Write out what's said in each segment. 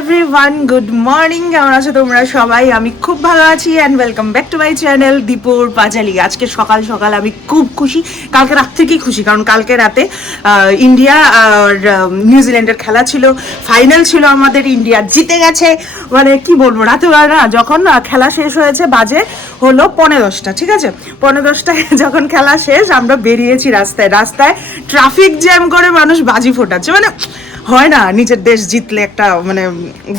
Everyone, good morning. কেমন আছো তোমরা সবাই? আমি খুব ভালো আছি and welcome back to my channel দীপুর পাঁচালী। আজকে সকাল সকাল আমি খুব খুশি, কালকে রাত থেকেই খুশি, কারণ কালকে রাতে ইন্ডিয়া আর নিউজিল্যান্ডের খেলা ছিল, ফাইনাল ছিল, আমাদের ইন্ডিয়া জিতে গেছে। মানে কি বলবো, রাতেবেলা না যখন খেলা শেষ হয়েছে বাজে হলো 10:45, ঠিক আছে? 10:10টায় যখন খেলা শেষ আমরা বেরিয়েছি রাস্তায়, রাস্তায় ট্রাফিক জ্যাম করে মানুষ বাজি ফোটাচ্ছে। মানে হয় না, নিজের দেশ জিতলে একটা মানে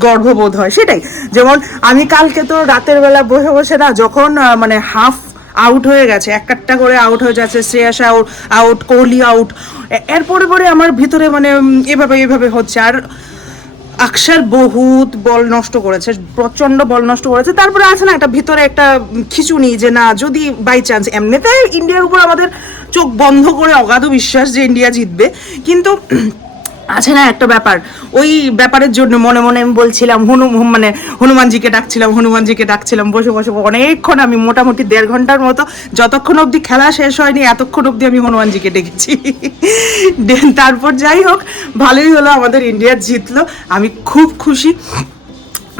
গর্ববোধ হয়, সেটাই। যেমন আমি কালকে তো রাতের বেলা বসে বসে না, যখন মানে হাফ আউট হয়ে গেছে, একটা করে আউট হয়ে যাচ্ছে, Shreyas out, out Kohli out, এর পরে পরে আমার ভিতরে মানে এভাবে এভাবে হচ্ছে। আর আকসার বহুত বল নষ্ট করেছে, প্রচন্ড বল নষ্ট করেছে। তারপরে আছে না একটা ভিতরে একটা খিচুনি, যে না যদি বাই চান্স, এমনিতে ইন্ডিয়ার উপর আমাদের চোখ বন্ধ করে অগাধ বিশ্বাস যে ইন্ডিয়া জিতবে, কিন্তু আছে না একটা ব্যাপার, ওই ব্যাপারের জন্য মনে মনে আমি বলছিলাম মানে হনুমানজিকে ডাকছিলাম বসে বসে অনেকক্ষণ। আমি মোটামুটি 1.5 ঘন্টার মতো, যতক্ষণ অবধি খেলা শেষ হয়নি এতক্ষণ অবধি আমি হনুমানজিকে ডেকেছি। তারপর যাই হোক, ভালোই হলো, আমাদের ইন্ডিয়া জিতলো, আমি খুব খুশি।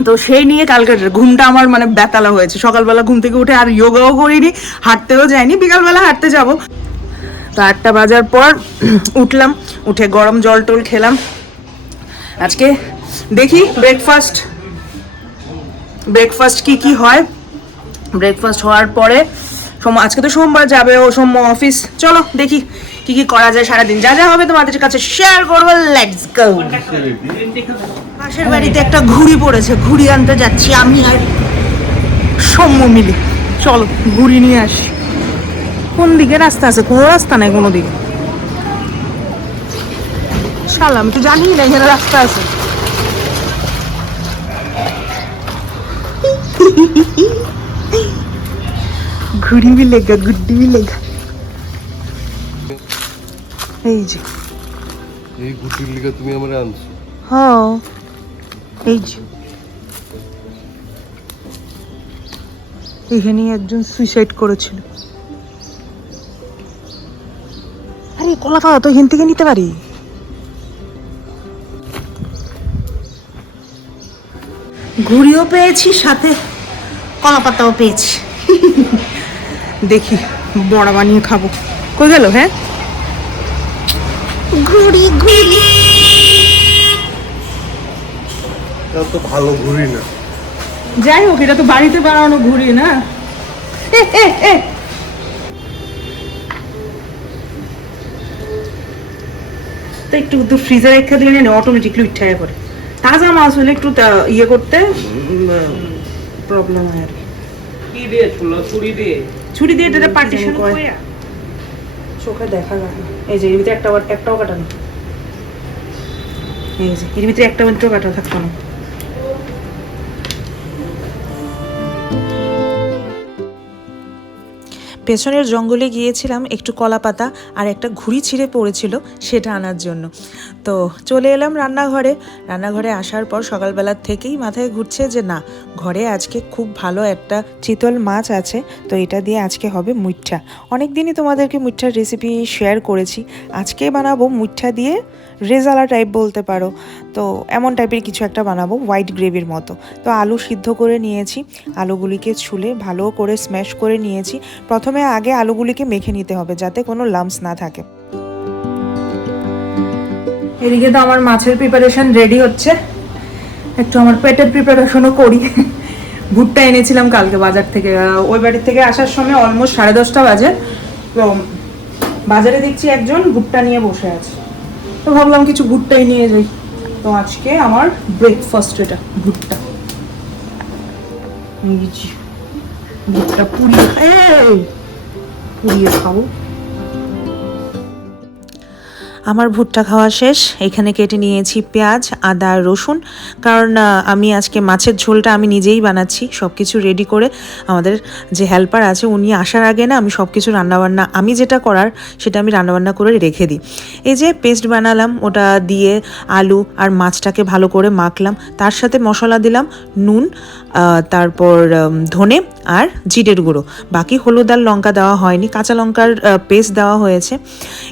তো সেই নিয়ে কালকে ঘুমটা আমার মানে বেতালা হয়েছে। সকালবেলা ঘুম থেকে উঠে আর যোগাও করিনি, হাঁটতেও যাইনি, বিকালবেলা হাঁটতে যাবো। তো 8টা বাজার পর উঠলাম, উঠে গরম জল টল খেলাম। আজকে দেখি ব্রেকফাস্ট কি হয়। ব্রেকফাস্ট হওয়ার পরে আজকে তো সোমবার, যাবে ও অফিস। চলো দেখি কি করা যায় সারাদিন, যা যা হবে তোমাদের কাছে শেয়ার করবো। Let's go. পাশের বাড়িতে একটা ঘুড়ি পড়েছে, ঘুড়ি আনতে যাচ্ছি আমি আর সৌম্য মিলে। চলো ঘুড়ি নিয়ে আসি। কোন দিকে রাস্তা আছে? কোনো রাস্তা নাই কোনো দিকে। শালা, আমি তো জানি না এখানে রাস্তা আছে। ঘুড়ি মিলেগা, গুড্ডি মিলেগা। এই যে এই গুটির লিগা তুমি আমরা আনছো। হ্যাঁ, এই যে এখানে একজন সুইসাইড করেছিল। আরে কলা খাওয়া তো এখান থেকে নিতে পারি। ঘুড়িও পেয়েছি, সাথে কলা পাতাও পেয়েছি। দেখি বড়া বানিয়ে খাবো। কই গেল? হ্যাঁ, ঘুড়ি ঘুড়ি। এটা তো ভালো ঘুরি না। যাই হোক, এটা তো বাড়িতে বানানো ঘুড়ি না। তো একটু তো ফ্রিজে রেখে দিলে না অটোমেটিকলি উঠে পড়ে। তাজা মাছ হলে একটু ইয়ে করতে প্রবলেম হয় আর কি। দিয়ে ছুরি দিয়ে এটা পার্টিশন করে চোখে দেখা যায় না। এই যে এর ভিতরে একটাও কাটা নেই। এই যে এর ভিতরে একটা মাত্র কাটা থাকতো না। পেছনের জঙ্গলে গিয়েছিলাম একটু কলা পাতা আর একটা ঘুড়ি ছিঁড়ে পড়েছিল, সেটা আনার জন্য। তো চলে এলাম রান্নাঘরে আসার পর সকালবেলার থেকেই মাথায় ঘুরছে যে না, ঘরে আজকে খুব ভালো একটা চিতল মাছ আছে, তো এটা দিয়ে আজকে হবে মুইঠা। অনেক দিনই তোমাদেরকে মুইঠার রেসিপি শেয়ার করেছি, আজকে বানাবো মুইঠা দিয়ে রেজালা টাইপ বলতে পারো। তো এমন টাইপের কিছু একটা বানাবো, হোয়াইট গ্রেভির মতো। তো আলু সিদ্ধ করে নিয়েছি, আলুগুলিকে ছুলে ভালো করে স্ম্যাশ করে নিয়েছি। প্রথমে আগে আলুগুলিকে মেখে নিতে হবে যাতে কোনো লাম্পস না থাকে। এদিকে তো আমার মাছের প্রিপারেশন রেডি হচ্ছে, একটু আমার পেটের প্রিপারেশনও করি। ভুট্টা এনেছিলাম কালকে বাজার থেকে, ওই বাড়ির থেকে আসার সময় অলমোস্ট 10:30 বাজে। তো বাজারে দেখছি একজন ভুট্টা নিয়ে বসে আছে, তো ভাবলাম কিছু ভুট্টাই নিয়ে যাই। তো আজকে আমার ব্রেকফাস্ট এটা ভুট্টা। ভুট্টা পুড়িয়ে খাবো। আমার ভুট্টা খাওয়া শেষ। এখানে কেটে নিয়েছি পেঁয়াজ, আদা, রসুন, কারণ আমি আজকে মাছের ঝোলটা আমি নিজেই বানাচ্ছি। সব কিছু রেডি করে আমাদের যে হেল্পার আছে উনি আসার আগে না আমি সব কিছু রান্নাবান্না, আমি যেটা করার সেটা আমি রান্নাবান্না করে রেখে দিই। এই যে পেস্ট বানালাম, ওটা দিয়ে আলু আর মাছটাকে ভালো করে মাখলাম, তার সাথে মশলা দিলাম নুন, তারপর ধনে আর জিরের গুঁড়ো, বাকি হলুদ আর লঙ্কা দেওয়া হয়নি, কাঁচা লঙ্কার পেস্ট দেওয়া হয়েছে।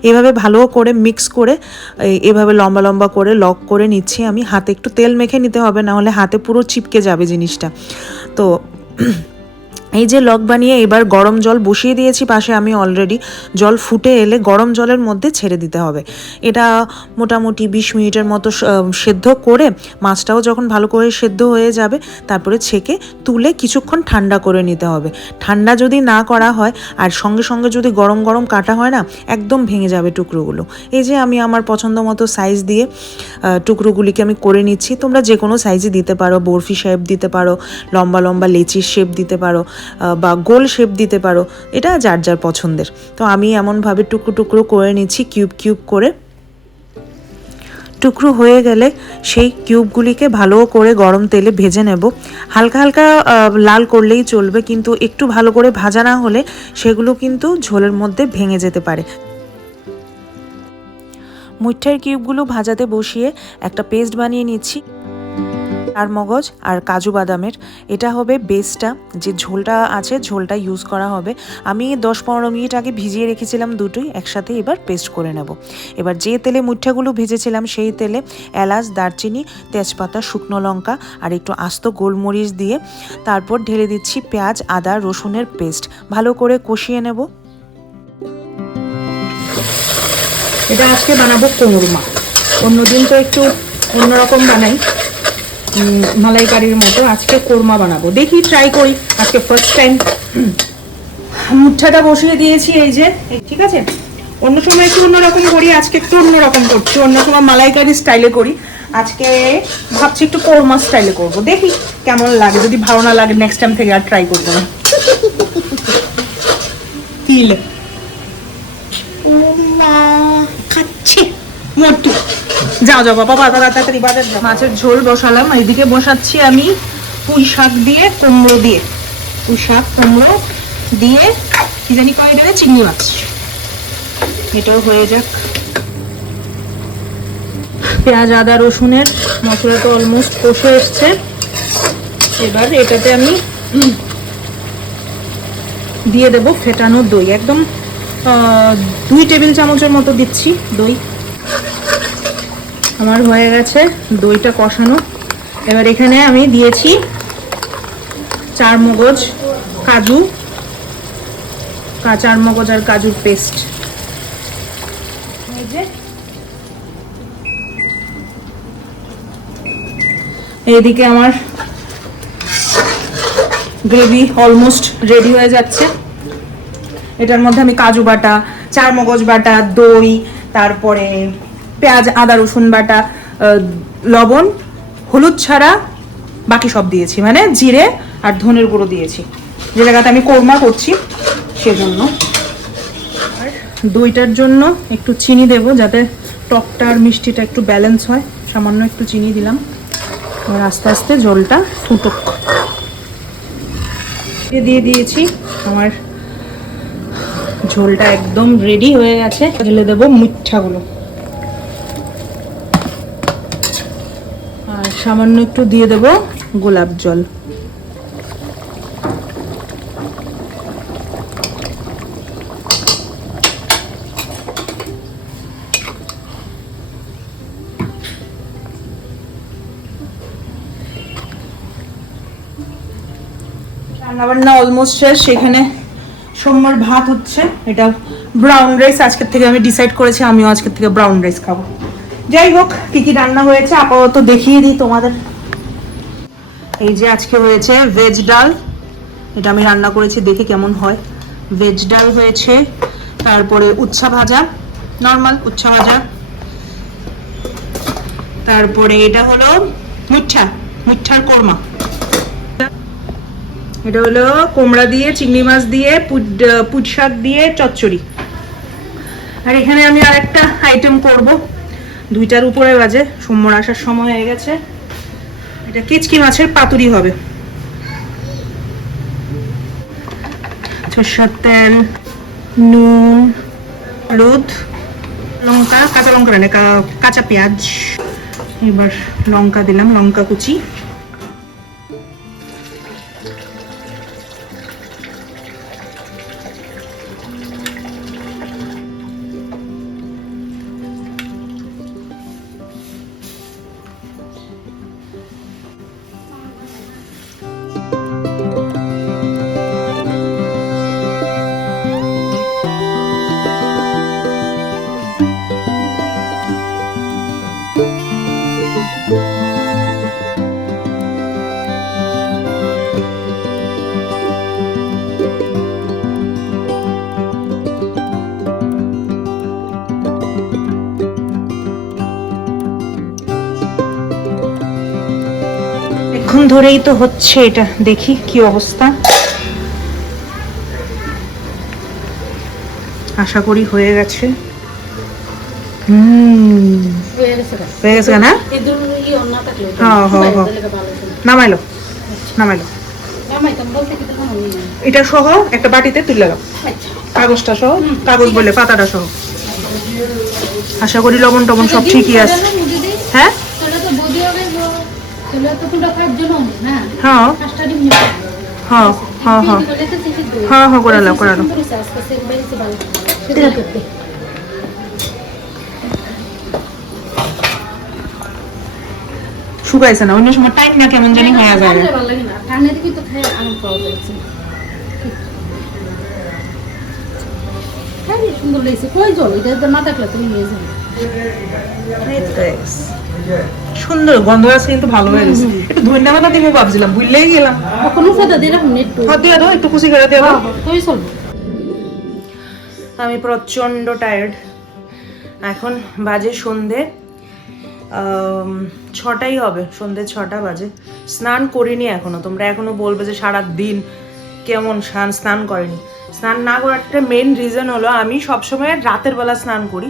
এভাবে ভালো করে মিক্স মিক্স করে এভাবে লম্বা লম্বা করে লক করে নিচ্ছি আমি। হাতে একটু তেল মেখে নিতে হবে, না হলে হাতে পুরো চিপকে যাবে জিনিসটা। তো এই যে লক বানিয়ে এবার গরম জল বসিয়ে দিয়েছি পাশে আমি অলরেডি। জল ফুটে এলে গরম জলের মধ্যে ছেড়ে দিতে হবে। এটা মোটামুটি 20 মিনিটের মতো সেদ্ধ করে, মাছটাও যখন ভালো করে সেদ্ধ হয়ে যাবে তারপরে ছেঁকে তুলে কিছুক্ষণ ঠান্ডা করে নিতে হবে। ঠান্ডা যদি না করা হয় আর সঙ্গে সঙ্গে যদি গরম গরম কাটা হয় না, একদম ভেঙে যাবে টুকরোগুলো। এই যে আমি আমার পছন্দ মতো সাইজ দিয়ে টুকরোগুলিকে আমি করে নিচ্ছি। তোমরা যে কোনো সাইজই দিতে পারো, বরফি শেপ দিতে পারো, লম্বা লম্বা লেচির শেপ দিতে পারো, বা গোল শেপ দিতে পারো, এটা যার যার পছন্দের। তো আমি এমনভাবে টুকরো টুকরো করে নিচ্ছি, কিউব কিউব করে। টুকরো হয়ে গেলে সেই কিউবগুলিকে ভালো করে গরম তেলে ভেজে নেব। হালকা হালকা লাল করলেই চলবে, কিন্তু একটু ভালো করে ভাজা না হলে সেগুলো কিন্তু ঝোলের মধ্যে ভেঙে যেতে পারে। মুইঠার কিউবগুলো ভাজাতে বসিয়ে একটা পেস্ট বানিয়ে নিচ্ছি আর মগজ আর কাজু বাদামের। এটা হবে বেসটা, যে ঝোলটা আছে ঝোলটা ইউজ করা হবে। আমি 10-15 মিনিট আগে ভিজিয়ে রেখেছিলাম দুটোই একসাথে, এবার পেস্ট করে নেব। এবার যে তেলে মুঠাগুলো ভেজেছিলাম সেই তেলে এলাচ, দারচিনি, তেজপাতা, শুকনো লঙ্কা আর একটু আস্ত গোলমরিচ দিয়ে তারপর ঢেলে দিচ্ছি পেঁয়াজ, আদা, রসুনের পেস্ট। ভালো করে কষিয়ে নেব। এটা আজকে বানাবো কোরমা। অন্যদিন তো একটু অন্যরকম বানাই, মালাইকারির মতো। আজকে কোরমা বানাবো, দেখি ট্রাই করি, আজকে ফার্স্ট টাইম। মুঠাটা বসিয়ে দিয়েছি, এই যে, ঠিক আছে। অন্য সময় একটু অন্যরকম করি, আজকে একটু অন্যরকম করছি। অন্য সময় মালাইকারি স্টাইলে করি, আজকে ভাবছি একটু কোরমা স্টাইলে করব। দেখি কেমন লাগে, যদি ভালো না লাগে নেক্সট টাইম থেকে আর ট্রাই করবো না। তিল খাচ্ছি মোটু। যাও যাও বাবা, তাড়াতাড়ি বাজার যাও। মাছের ঝোল বসালাম, এইদিকে বসাচ্ছি আমি পুঁই শাক দিয়ে কুমড়ো দিয়ে, পুঁই শাক কুমড়ো দিয়ে কি জানি কয় এটা, চিংড়ি মাছ। এটাও হয়ে যাক। পেঁয়াজ, আদা, রসুনের মশলা তো অলমোস্ট কষে এসছে। এবার এটাতে আমি দিয়ে দেব ফেটানো দই, একদম 2 টেবিল চামচের মতো দিচ্ছি দই। আমার হয়ে গেছে দইটা কষানো। এবার এখানে আমি দিয়েছি 4 মগজ, কাজু, কাঁচা মগজ আর কাজুর পেস্ট। এইদিকে আমার গ্রেভি অলমোস্ট রেডি হয়ে যাচ্ছে। এটার মধ্যে আমি কাজু বাটা, 4 মগজ বাটা, দই, তারপরে পেঁয়াজ, আদা, রসুন বাটা, লবণ, হলুদ ছাড়া বাকি সব দিয়েছি, মানে জিরে আর ধনের গুঁড়ো দিয়েছি, যে জায়গাতে আমি কোরমা করছি সেজন্য। আর দইটার জন্য একটু চিনি দেব, যাতে টকটা আর মিষ্টিটা একটু ব্যালেন্স হয়। সামান্য একটু চিনি দিলাম। আর আস্তে আস্তে জলটা ফুটুক। দিয়ে দিয়েছি, আমার ঝোলটা একদম রেডি হয়ে গেছে। ঢেলে দেবো মুঠাগুলো, আর সামান্য একটু দিয়ে দেব গোলাপ জল। রান্নাবান্না অলমোস্ট শেষ। সেখানে সোমবার ভাত হচ্ছে, এটা ব্রাউন রাইস। আজকের থেকে আমি ডিসাইড করেছি আমিও আজকের থেকে ব্রাউন রাইস খাবো। যাই হোক, কি কি রান্না হয়েছে আপাতত দেখিয়ে দিই তোমাদের। এই যে আজকে হয়েছে ভেজ ডাল, এটা আমি রান্না করেছি, দেখি কেমন হয়। ভেজ ডাল হয়েছে, তারপরে উচ্ছা ভাজা, নর্মাল উচ্ছা ভাজা, তারপরে এটা হলো মুঠার কোরমা, এটা হলো কুমড়া দিয়ে, চিংড়ি মাছ দিয়ে, পুঁই শাক দিয়ে চচ্চড়ি। আর এখানে আমি আরেকটা আইটেম করব, 2টার উপরে বাজে, সোমবার আসার সময় হয়ে গেছে। এটা কেচকি মাছের পাতুরি হবে। সরষের তেল, নুন, হলুদ, লঙ্কা, কাঁচা লঙ্কা না, কাঁচা পেঁয়াজ। এবার লঙ্কা দিলাম, লঙ্কা কুচি। অনেকক্ষণ ধরেই তো হচ্ছে এটা, দেখি কি অবস্থা। আশা করি হয়ে গেছে। হয়ে গেছে না? হ্যাঁ হ্যাঁ হ্যাঁ, নামাইলো নামাইলো। এটা সহ একটা বাটিতে তুলে দাও, কাগজটা সহ, কাগজ বলে পাতাটা সহ। আশা করি লবণ টবণ সব ঠিকই আছে। হ্যাঁ হ্যাঁ হ্যাঁ হ্যাঁ হ্যাঁ হ্যাঁ হ্যাঁ, করালাম করালাম। শুকাইছে না, অন্য সময় টাইম না কেমন জানি হয়ে যায়। সুন্দর লেগেছে, কই জল এটা না থাকলে তুমি নিয়ে যাবে। সুন্দর গন্ধ আছে, কিন্তু ভালো হয়ে গেছে। একটু ধন্যবাদ দিবো ভাবছিলাম, ভুললেই গেলাম। কোনো ফাদা দিয়ে রাখুন একটু, হাত দিয়ে দাও, একটু খুশি করে দিয়ে দাও। তুই চল। আমি প্রচন্ড টায়ার্ড। এখন বাজে সন্ধে 6টাই হবে, সন্ধে 6টা বাজে। স্নান করিনি এখনো। তোমরা এখনো বলবে যে সারা দিন কেমন স্নান করেনি। স্নান না করার একটা মেন রিজন হলো আমি সবসময় রাতের বেলা স্নান করি।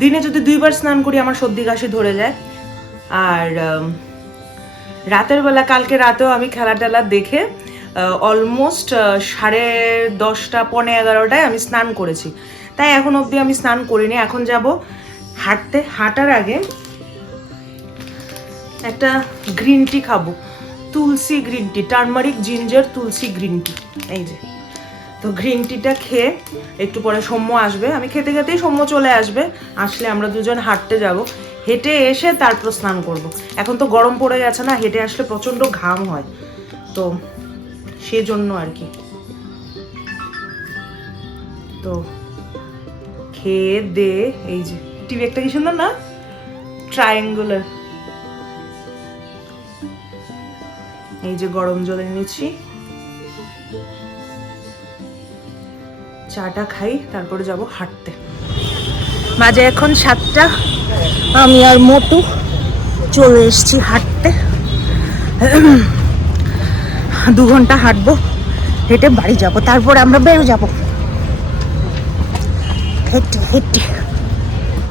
দিনে যদি 2বার স্নান করি আমার সর্দি কাশি ধরে যায়। আর রাতের বেলা কালকে রাতেও আমি খেলা টেলা দেখে অলমোস্ট 10:30 পৌনে 11টায় আমি স্নান করেছি। তাই এখন অবধি আমি স্নান করিনি। এখন যাব হাঁটতে। হাঁটার আগে একটা গ্রিন টি খাবো, তুলসী গ্রিন টি, টার্মারিক জিঞ্জার তুলসী গ্রিন টি। এই যে, তো গ্রিন টিটা খেয়ে একটু পরে সৌম্য আসবে। আমি খেতে খেতেই সৌম্য চলে আসবে। আসলে আমরা দুজন হাঁটতে যাব। হেঁটে এসে তারপর স্নান করব। এখন তো গরম পড়ে গেছে না, হেঁটে আসলে প্রচণ্ড ঘাম হয়, তো সেজন্য আর কি। তো খেয়ে দে। এই যে টিভি একটা কি সুন্দর না, ট্রায়াঙ্গুলার। এই যে গরম জল এনেছি, চাটা খাই, তারপরে যাব হাঁটতে। বাজে এখন 7টা। আমি আর মোটু চলে এসেছি হাঁটতে। 2 ঘন্টা হাঁটবো, হেঁটে বাড়ি যাব, তারপরে আমরা বেরো যাব হেঁটে হেঁটে।